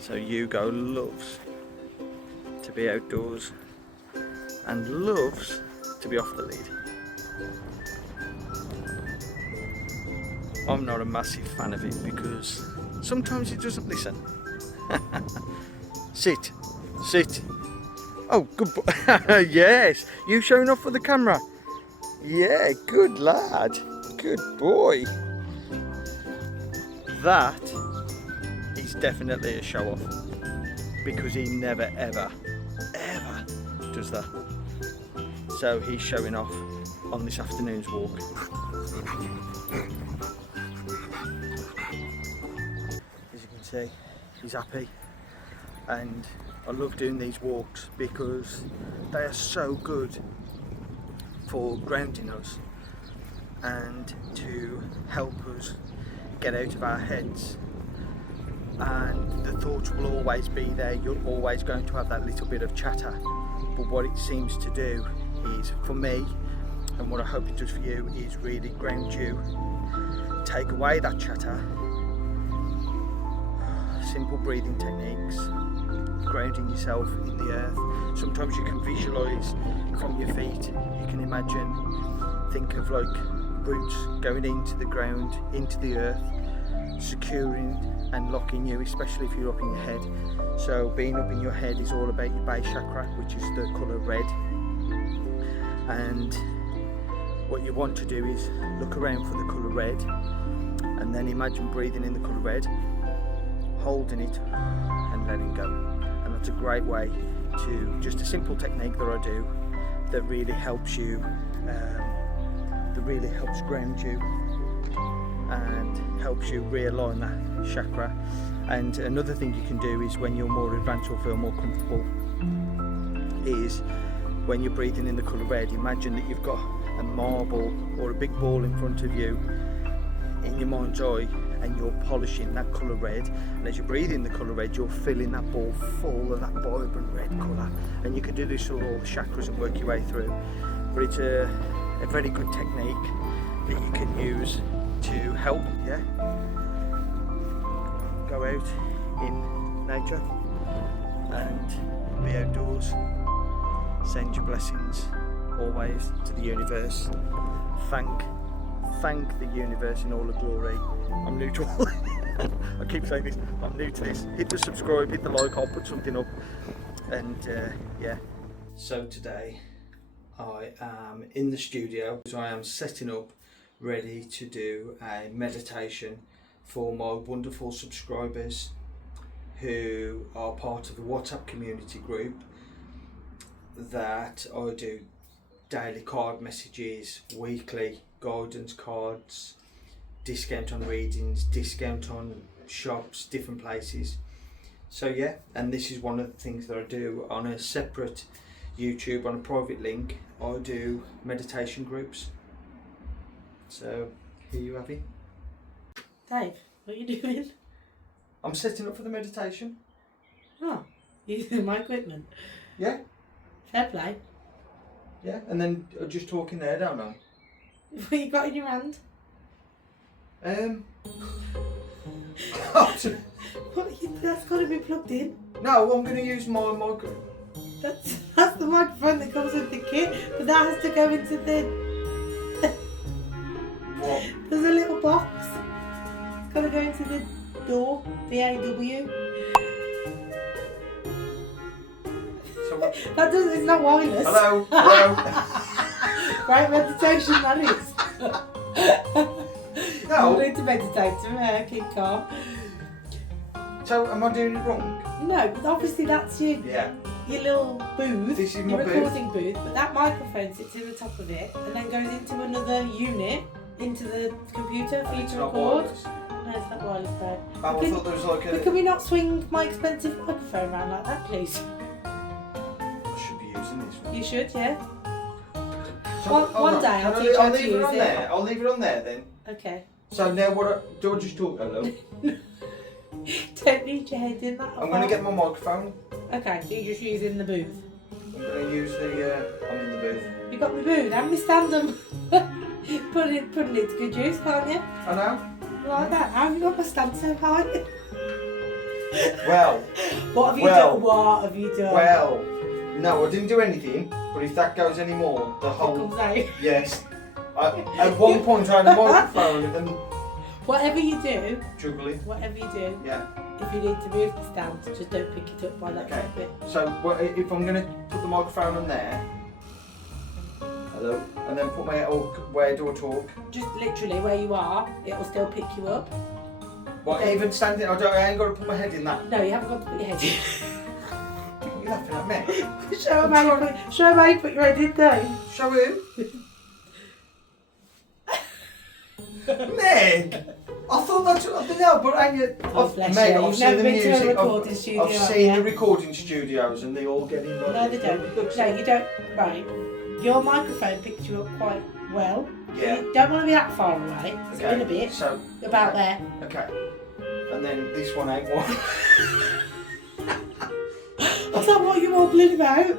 So Hugo loves to be outdoors and loves to be off the lead. I'm not a massive fan of it because sometimes he doesn't listen. Sit, sit. Oh, good boy. Yes, you showing off for the camera. Yeah, good lad. Good boy. That is definitely a show off because he never ever does that. So he's showing off on this afternoon's walk. As you can see, he's happy, and I love doing these walks because they are so good for grounding us and to help us get out of our heads. And the thoughts will always be there, you're always going to have that little bit of chatter, but what it seems to do is, for me, and what I hope it does for you, is really ground you, take away that chatter, simple breathing techniques, grounding yourself in the earth. Sometimes you can visualise from your feet, you can imagine, think of like roots going into the ground, into the earth, securing and locking you, especially if you're up in your head. So being up in your head is all about your base chakra, which is the colour red. And what you want to do is look around for the colour red and then imagine breathing in the colour red, holding it and letting go. And that's a great way to, just a simple technique that I do that really helps you, that really helps ground you and helps you realign that chakra. And another thing you can do is, when you're more advanced or feel more comfortable, is when you're breathing in the colour red, imagine that you've got a marble or a big ball in front of you in your mind's eye, and you're polishing that colour red, and as you breathe in the colour red, you're filling that ball full of that vibrant red colour. And you can do this with all the chakras and work your way through, but it's a very good technique that you can use to help, yeah, go out in nature and be outdoors. Send your blessings always to the universe. Thank the universe in all the glory. I'm new to all I keep saying this, I'm new to this. Hit the subscribe, hit the like, I'll put something up. And yeah. So today I am in the studio. So I am setting up, ready to do a meditation for my wonderful subscribers who are part of the WhatsApp community group that I do daily card messages, weekly guidance cards, discount on readings, discount on shops, different places. So yeah, and this is one of the things that I do on a separate YouTube, on a private link. I do meditation groups. So here you have it. Dave, what are you doing? I'm setting up for the meditation. Oh, using my equipment. Yeah. Fair play. Yeah, and then just talking there, don't I? What you got in your hand? That's got to be plugged in. No, I'm going to use my microphone. That's the microphone that comes with the kit, but that has to go into the... What? There's a little box. It's got to go into the door, the AW. So what? That doesn't, it's not wireless. Hello? Right, meditation that is. No. You need to meditate to keep calm. So am I doing it wrong? No, but obviously that's your little booth, This is my your booth. recording booth, but that microphone sits in the top of it and then goes into another unit, into the computer for you to record. No, it's not wireless though. I thought there was like a... But can we not swing my expensive microphone around like that, please? I should be using this one. You should, yeah. So, One day I'll teach you how to leave it use on it. there. I'll leave it on there then. Okay. So now do I just talk? Hello? Don't need your head in that. I'm going to get my microphone. Okay, so you're just using the booth. I'm going to use the... I'm in the booth. You got the booth, how many stand them? putting it to good use, can't you? I know. Like that. How have you got my stand so high? Well. What have you done? What have you done? Well, no, I didn't do anything. But if that goes any more, the whole. It comes out. Yes. At one point, I had a microphone and Whatever you do. juggling. Whatever you do. Yeah. If you need to move the stand, just don't pick it up by that Okay. bit. So if I'm going to put the microphone on there. Hello. And then put my where do I talk? Just literally where you are, it will still pick you up. What, even standing? I ain't got to put my head in that. No, you haven't got to put your head in. You're laughing at me. Show them how you put your head in though. Show who? Meg! I thought that's what I've been out, but Meg, I've seen the music. I've seen yeah. the recording studios and they all get involved. No, they don't. No, you don't. Right. Your microphone picked you up quite well. Yeah. You don't want to be that far away. So in a bit. So about there. Okay. And then this one ain't one. I thought, what are you wobbling about?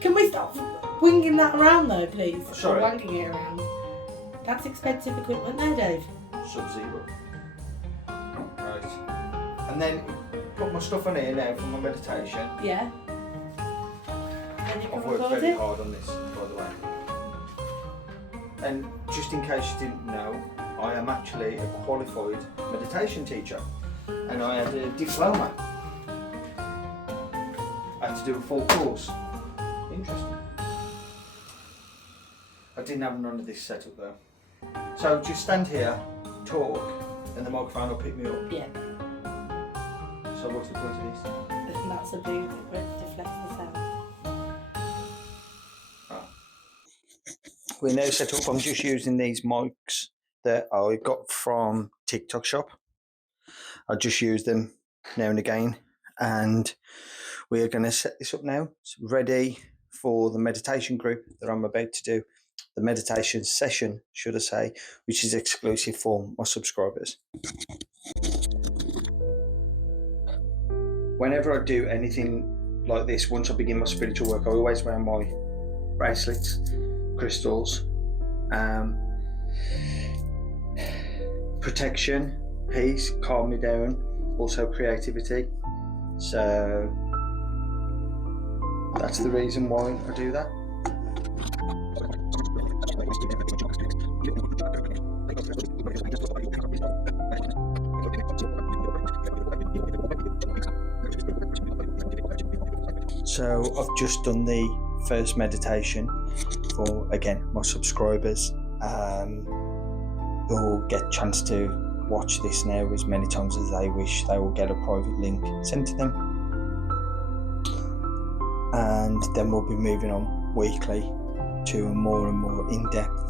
Can we stop winging that around though, please? Sorry. Or wanging it around. That's expensive equipment there, Dave. Sub-Zero. Right. And then put my stuff on here now for my meditation. Yeah. And you can I've worked record very it. hard on this, by the way. And just in case you didn't know, I am actually a qualified meditation teacher. And I had a diploma. I had to do a full course. Interesting. I didn't have none of this setup though. So just stand here, talk, and the microphone will pick me up. Yeah. So what's the point of this? And that's a big deflects the sound. Oh. We're now set up. I'm just using these mics that I got from TikTok shop. I just use them now and again, and we're going to set this up now. It's ready for the meditation group that I'm about to do. The meditation session, should I say, which is exclusive for my subscribers. Whenever I do anything like this, once I begin my spiritual work, I always wear my bracelets, crystals, protection, peace, calm me down, also creativity. So that's the reason why I do that. So I've just done the first meditation for, again, my subscribers who'll get a chance to watch this now as many times as they wish. They will get a private link sent to them, and then we'll be moving on weekly to a more and more in-depth.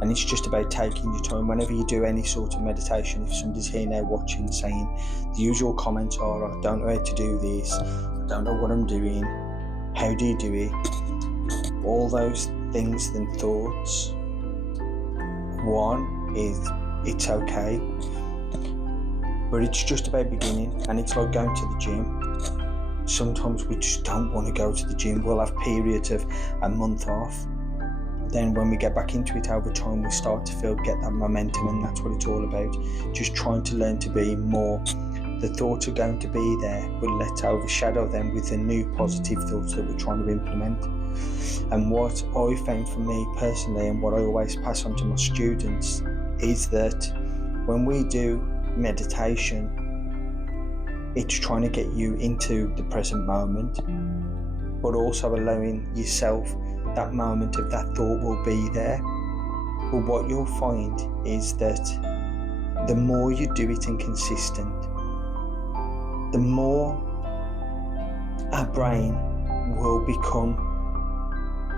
And it's just about taking your time. Whenever you do any sort of meditation, if somebody's here now watching saying the usual comments are, I don't know how to do this, I don't know what I'm doing, how do you do it? All those things and thoughts. One is, it's okay, but it's just about beginning. And it's like going to the gym. Sometimes we just don't want to go to the gym. We'll have periods of a month off. Then when we get back into it over time, we start to get that momentum, and that's what it's all about. Just trying to learn to be more. The thoughts are going to be there, but let's overshadow them with the new positive thoughts that we're trying to implement. And what I found for me personally, and what I always pass on to my students, is that when we do meditation, it's trying to get you into the present moment, but also allowing yourself that moment of that thought will be there. But what you'll find is that the more you do it and consistent, the more our brain will become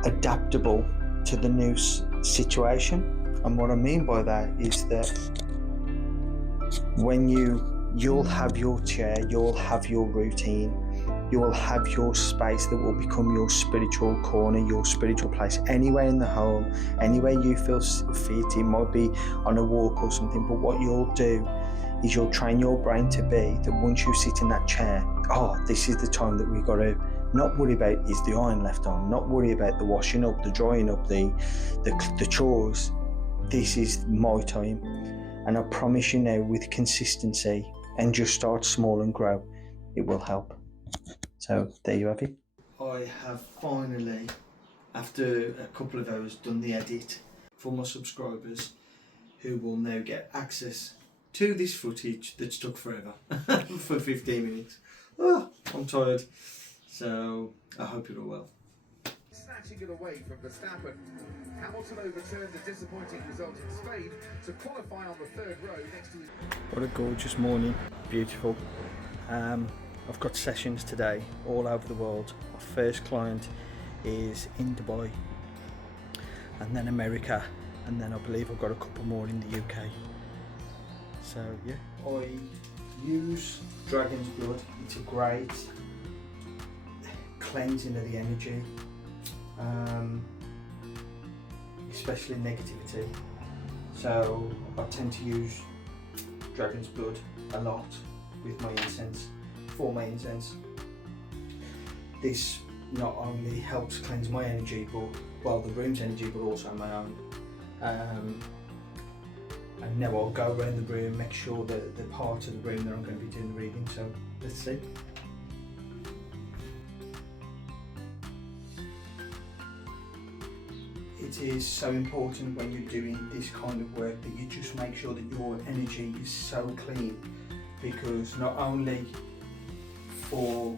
adaptable to the new situation. And what I mean by that is that when you'll have your chair, you'll have your routine, you will have your space that will become your spiritual corner, your spiritual place, anywhere in the home, anywhere you feel fit. It might be on a walk or something, but what you'll do is you'll train your brain to be that once you sit in that chair, this is the time that we've got to not worry about is the iron left on, not worry about the washing up, the drying up, the chores. This is my time. And I promise you now, with consistency, and just start small and grow. It will help. So there you have it. I have finally, after a couple of hours, done the edit for my subscribers, who will now get access to this footage that took forever for 15 minutes. Oh, I'm tired. So I hope you're all well. Snatching it away from Verstappen. Hamilton overturned a disappointing result in Spain to qualify on the third row next to his... What a gorgeous morning, beautiful. I've got sessions today all over the world. My first client is in Dubai, and then America, and then I believe I've got a couple more in the UK. So yeah, I use Dragon's Blood. It's a great cleansing of the energy, especially negativity. So I tend to use Dragon's Blood a lot with my incense, for my incense. This not only helps cleanse my energy, but well, the room's energy, but also my own. And now I'll go around the room, make sure that the part of the room that I'm going to be doing the reading. So let's see. It is so important when you're doing this kind of work that you just make sure that your energy is so clean, because not only for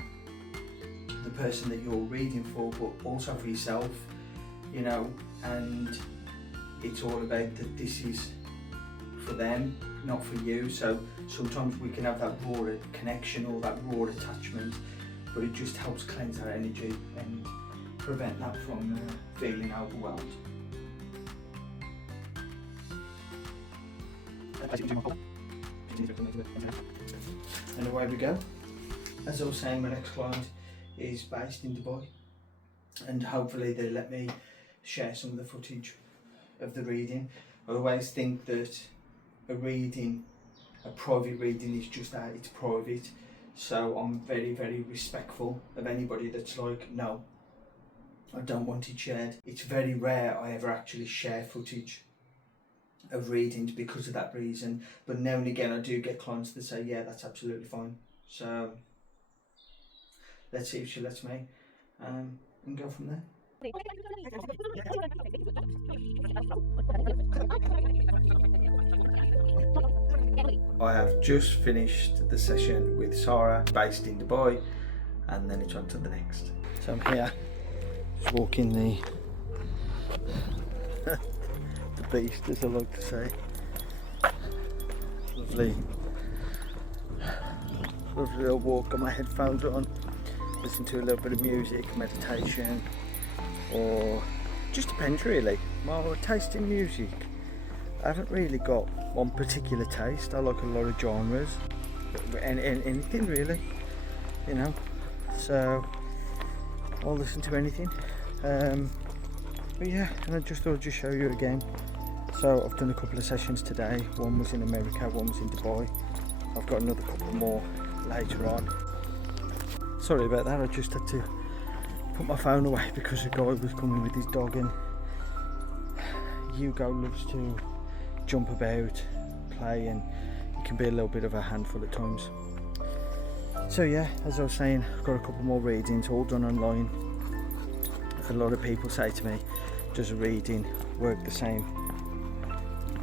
the person that you're reading for, but also for yourself, you know, and it's all about that this is for them, not for you. So sometimes we can have that raw connection or that raw attachment, but it just helps cleanse our energy and prevent that from feeling overwhelmed. And away we go. As I was saying, my next client is based in Dubai, and hopefully they let me share some of the footage of the reading. I always think that a private reading is just that, it's private. So I'm very, very respectful of anybody that's like, no, I don't want it shared. It's very rare I ever actually share footage of readings because of that reason. But now and again I do get clients that say, yeah, that's absolutely fine. So let's see if she lets me and go from there. I have just finished the session with Sarah, based in Dubai, and then it's on to the next. So I'm here, just walking the beast, as I like to say. Lovely little walk, got my headphones on, listen to a little bit of music, meditation, or just depends really. My taste in music, I haven't really got one particular taste. I like a lot of genres, and anything really, you know, so I'll listen to anything. But yeah, and I just thought I'd just show you again. So I've done a couple of sessions today. One was in America, one was in Dubai. I've got another couple more later on. Sorry about that, I just had to put my phone away because a guy was coming with his dog, and Hugo loves to jump about, play, and he can be a little bit of a handful at times. So yeah, as I was saying, I've got a couple more readings all done online. A lot of people say to me, does a reading work the same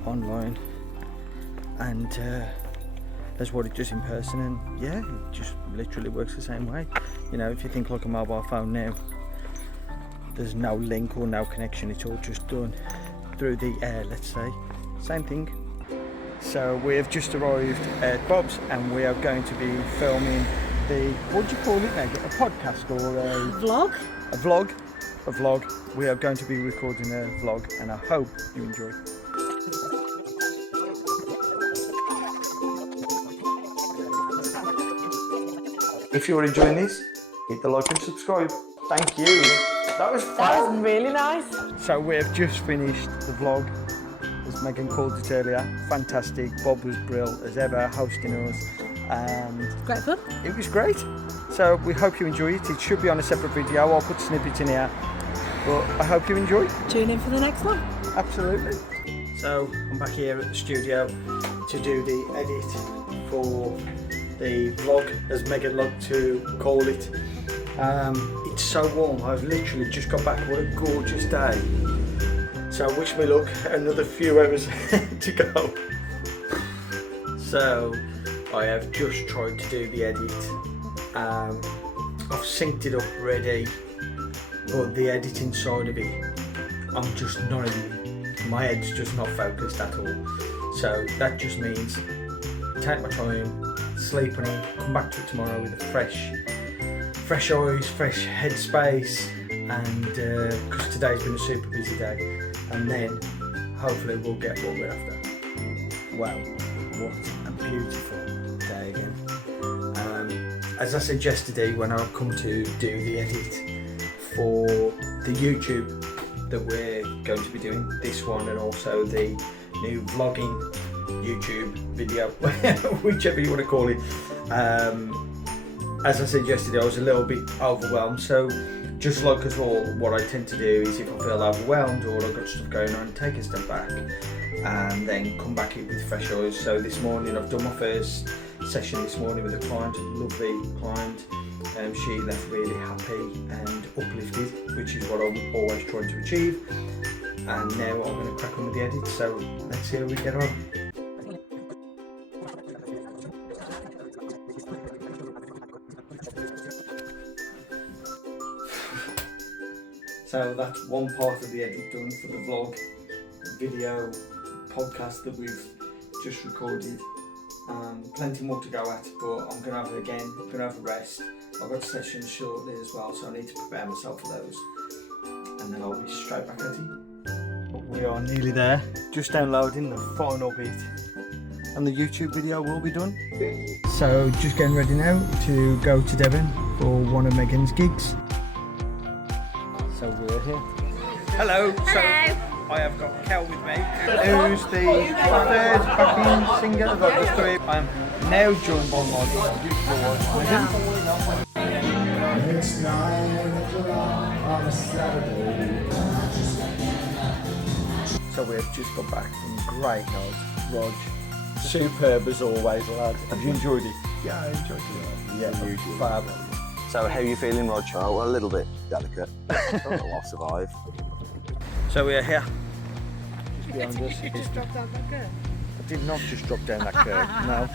online and as what it does in person? And yeah, it just literally works the same way. You know, if you think like a mobile phone now, there's no link or no connection, it's all just done through the air, let's say. Same thing. So we have just arrived at Bob's, and we are going to be filming the, what do you call it, Meg? A podcast or a Vlog? A vlog. A vlog. We are going to be recording a vlog, and I hope you enjoy. If you're enjoying this, hit the like and subscribe. Thank you. That was fun. That was really nice. So we have just finished the vlog, as Megan called it earlier. Fantastic. Bob was brilliant as ever, hosting us, and Great fun. it was great. So we hope you enjoy it. It should be on a separate video. I'll put snippets in here, but I hope you enjoy. Tune in for the next one. Absolutely. So I'm back here at the studio to do the edit for the vlog, as Megan loved to call it. It's so warm. I've literally just got back. What a gorgeous day. So wish me luck, another few hours to go. So I have just tried to do the edit. I've synced it up ready, but the editing side of it, I'm just not even, my head's just not focused at all. So that just means take my time, sleep on it, come back to it tomorrow with a fresh eyes, fresh headspace, and because today's been a super busy day, and then hopefully we'll get what we're after. Wow, what a beautiful day again. As I said yesterday when I come to do the edit for the YouTube that we're going to be doing, this one and also the new vlogging YouTube video, whichever you want to call it. As I said yesterday, I was a little bit overwhelmed, so just like us all, what I tend to do is if I feel overwhelmed or I've got stuff going on, take a step back and then come back in with fresh eyes. So this morning I've done my first session this morning with a client, a lovely client. She left really happy and uplifted, which is what I'm always trying to achieve. And now I'm going to crack on with the edit, so let's see how we get on. So that's one part of the edit done for the vlog, video, podcast that we've just recorded. Plenty more to go at, but I'm going to have it again, I'm going to have a rest. I've got sessions shortly as well, so I need to prepare myself for those. And then I'll be straight back at it. We are nearly there, just downloading the final bit. And the YouTube video will be done. So just getting ready now to go to Devon for one of Megan's gigs. So we're here. Hello. So I have got Kel with me, who's the third backing singer. I've got the three. I'm now joined by my beautiful wife, Megan. It's 9 o'clock on a Saturday. So we've just got back from great night. Rog, superb as always, lad. Have you enjoyed it? Yeah, I enjoyed it. Yeah, fab. So how are you feeling, Rog? Oh, well, a little bit delicate. I'll survive. So we're here. Just behind us. You just dropped down that curve. I did not just drop down that curve, no.